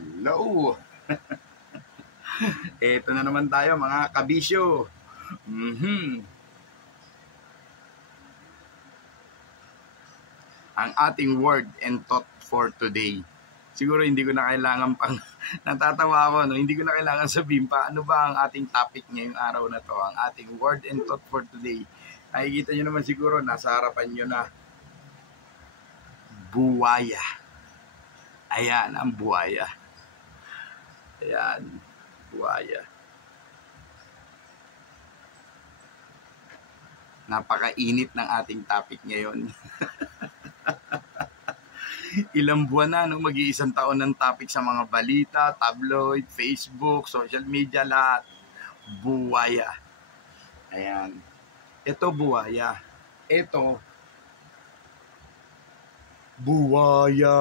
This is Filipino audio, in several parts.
Hello! Eto na naman tayo mga kabisyo. Ang ating word and thought for today. Siguro hindi ko na kailangan pang natatawa ako, no? Hindi ko na kailangan sabihin pa ano ba ang ating topic ngayong araw na to. Ang ating word and thought for today. Nakikita nyo naman siguro, nasa harapan nyo na buwaya. Ayan, ang buwaya. Ayan, buwaya. Napakainit ng ating topic ngayon. Ilang buwan na, no? Mag-iisang taon ng topic sa mga balita, tabloid, Facebook, social media, lahat. Buwaya. Ayan. Ito buwaya. Ito buwaya.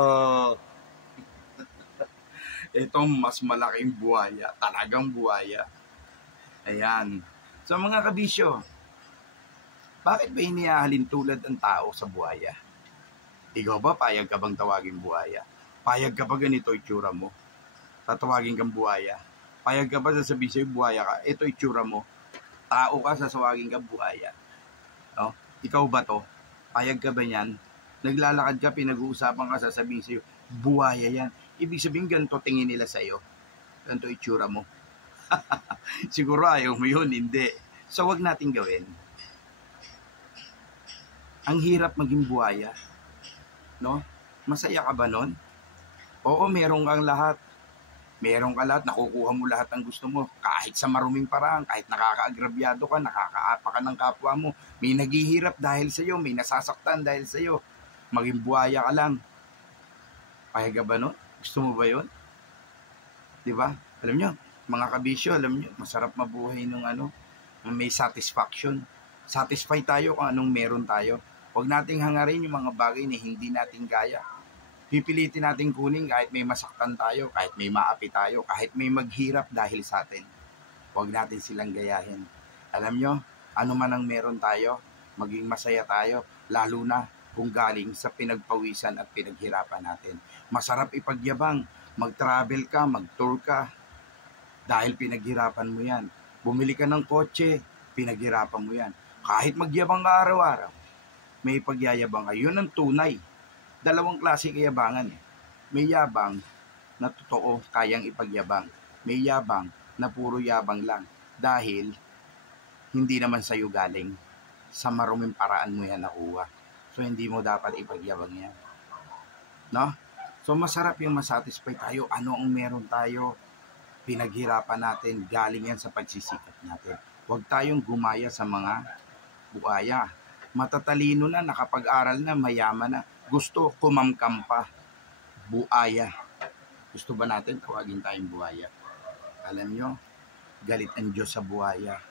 Ito mas malaking buwaya. Talagang buwaya. Ayan. So mga kabisyo, bakit ba inihahalin tulad ang tao sa buwaya? Ikaw ba, payag ka bang tawagin buhaya? Payag ka ba ganito itsura mo? Tatawagin kang buhaya? Payag ka ba sasabihin sa'yo buhaya ka? Ito itsura mo. Tao ka, sasawagin kang buhaya. No? Ikaw ba to? Payag ka ba yan? Naglalakad ka, pinag-uusapan ka, sasabihin sa'yo, buhaya yan. Ibig sabihin ganito tingin nila sa'yo. Ganito itsura mo. Siguro ayaw mo yun, hindi. So wag natin gawin. Ang hirap maging buhaya. No? Masaya ka ba nun? Oo, meron kang lahat. Meron ka lahat, nakukuha mo lahat ng gusto mo. Kahit sa maruming paraan, kahit nakakaagrabyado ka, nakakaapa ka ng kapwa mo. May naghihirap dahil sa'yo, may nasasaktan dahil sa'yo. Maging buhaya ka lang. Payag ka ba nun? Gusto mo ba yun? Diba? Alam nyo, mga kabisyo, alam nyo, masarap mabuhay nung may satisfaction. Satisfy tayo kung anong meron tayo. Huwag nating hangarin yung mga bagay na hindi natin kaya. Pipilitin natin kunin kahit may masaktan tayo, kahit may maapi tayo, kahit may maghirap dahil sa atin. Huwag natin silang gayahin. Alam nyo, ano man ang meron tayo, maging masaya tayo, lalo na kung galing sa pinagpawisan at pinaghirapan natin. Masarap ipagyabang, mag-travel ka, mag-tour ka, dahil pinaghirapan mo yan. Bumili ka ng kotse, pinaghirapan mo yan. Kahit magyabang ka araw-araw, may pagyayabang ka. Yun ang tunay. Dalawang klase kayabangan. May yabang na totoo, kayang ipagyabang. May yabang na puro yabang lang. Dahil hindi naman sa'yo galing. Sa maruming paraan mo yan nakuha. So hindi mo dapat ipagyabang yan. No? So masarap yung masatisfy tayo. Ano ang meron tayo? Pinaghirapan natin. Galing yan sa pagsisikap natin. Huwag tayong gumaya sa mga buhaya. Matatalino na, nakapag-aral na, mayaman na. Gusto, kumamkam pa. Buhaya. Gusto ba natin tawagin tayong buhaya? Alam nyo, galit ang Diyos sa buhaya.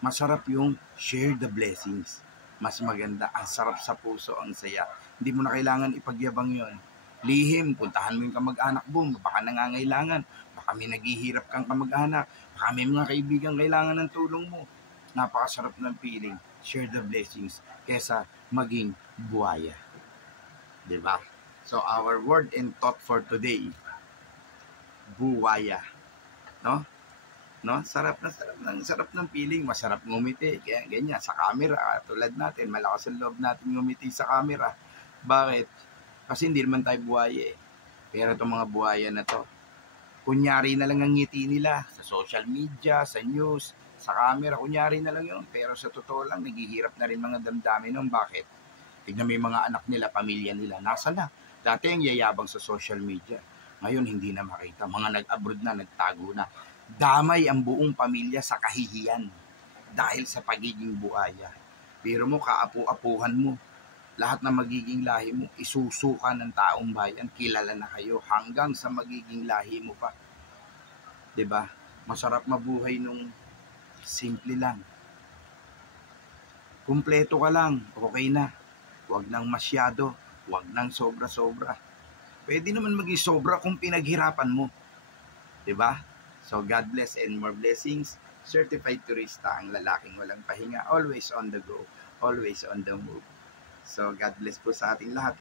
Masarap yung share the blessings. Mas maganda, ang sarap sa puso, ang saya. Hindi mo na kailangan ipagyabang yon. Lihim, puntahan mo yung kamag-anak mo, baka nangangailangan, baka may naghihirap kang kamag-anak, baka may mga kaibigan kailangan ng tulong mo. Napakasarap ng feeling, share the blessings, kesa maging buhaya. Diba? So our word and thought for today, buwaya. No? No? Sarap ng feeling, masarap ngumiti. Kaya ganyan, sa camera, tulad natin, malakas ang loob natin ngumiti sa camera. Bakit? Kasi hindi naman tayo buhaya eh. Pero itong mga buhaya na to, kunyari na lang ang ngiti nila sa social media, sa news, sa camera, kunyari na lang yun. Pero sa totoo lang, naghihirap na rin mga damdamin nun. Bakit? Tignan mo yung mga anak nila, pamilya nila, nasa na? Dati ang yayabang sa social media. Ngayon, hindi na makita. Mga nag-abroad na, nagtago na. Damay ang buong pamilya sa kahihiyan dahil sa pagiging buhaya. Pero mo, kaapu-apuhan mo, lahat na magiging lahi mo, isusuka ng taong bayan, kilala na kayo hanggang sa magiging lahi mo pa. 'Di ba? Masarap mabuhay nung simple lang. Kumpleto ka lang, okay na. Huwag nang masyado, huwag nang sobra-sobra. Pwede naman maging sobra kung pinaghirapan mo. 'Di ba? So God bless and more blessings. Certified turista ang lalaking walang pahinga, always on the go, always on the move. So God bless po sa ating lahat.